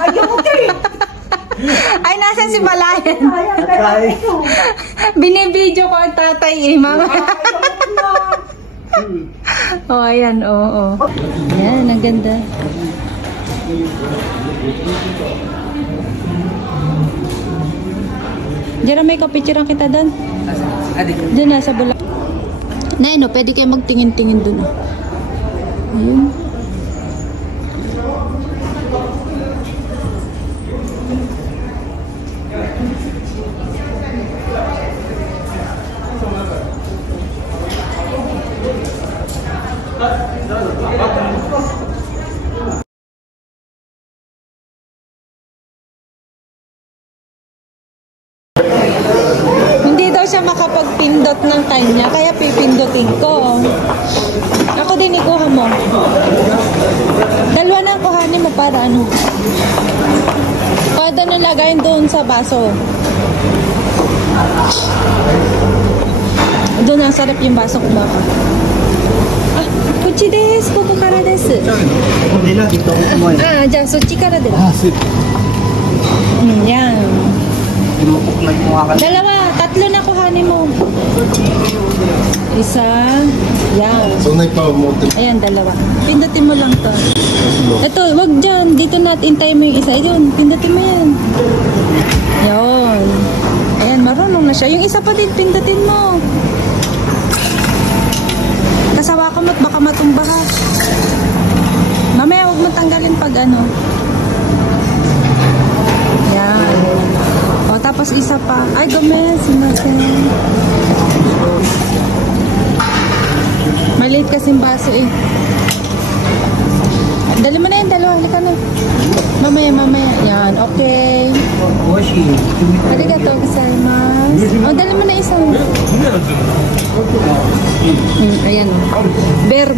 Ayaw mo kayo. Ay, nasan si Balayan? Binibidyo ko ang tatay eh, mama. Oh, ayan, oo. Ayan, ang ganda. Diyan may kapicturean kita doon. Diyan na, sa bula. Na, no, pwede kayo magtingin-tingin doon. Ayun. Hindi daw siya makapagpindot ng time niya, kaya pipindutin ko. Ako din ikuha mo. Dalawa na kuhanin mo para ano. Kada na lagayin doon sa baso. Doon ang sarap yung baso ko baka. Ah, kuchi desu, koko kara desu. Ah, ja, sochi kara desu. Yan. Dalawa, tatlo na kuhanin mo. Isa. Yan. Ayan, dalawa. Pindutin mo lang to. Ito, wag dyan. Dito natin tayo mo yung isa. Ayun, pindutin mo yan. Yun. Ayan, marunong na siya. Yung isa pa din, pindutin mo. Kasawa ko mo't baka matumba ka. Mamaya, huwag mo tanggalin pag ano. Yan. O, tapos isa pa. Ay, gomez. Sinasin. Maliit kasing baso eh. Dali mo na yung dalawa. Halika na. Mamaya. Yan, okay. Arigatou gozaimasu. O, dali mo na isang. Ayan. Bear.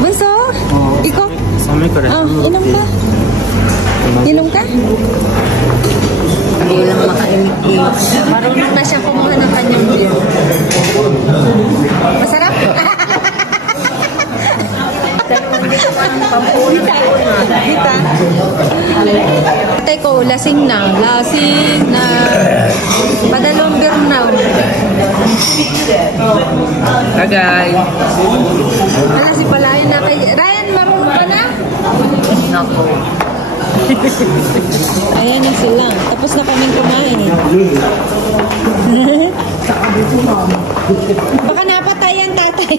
Bunso? Ikaw? Inom ka? Inom ka? Hindi lang makaimik. Marunong na siya kumuha ng kanyang beer. Masarap? Kita? Tay ko, lasing na. Padalong beer na. Agay. Wala si Palayan na kay... Ryan, marunong ka na? Nako. Ayan na sila. Tapos na kaming kumain. Baka napatay ang tatay.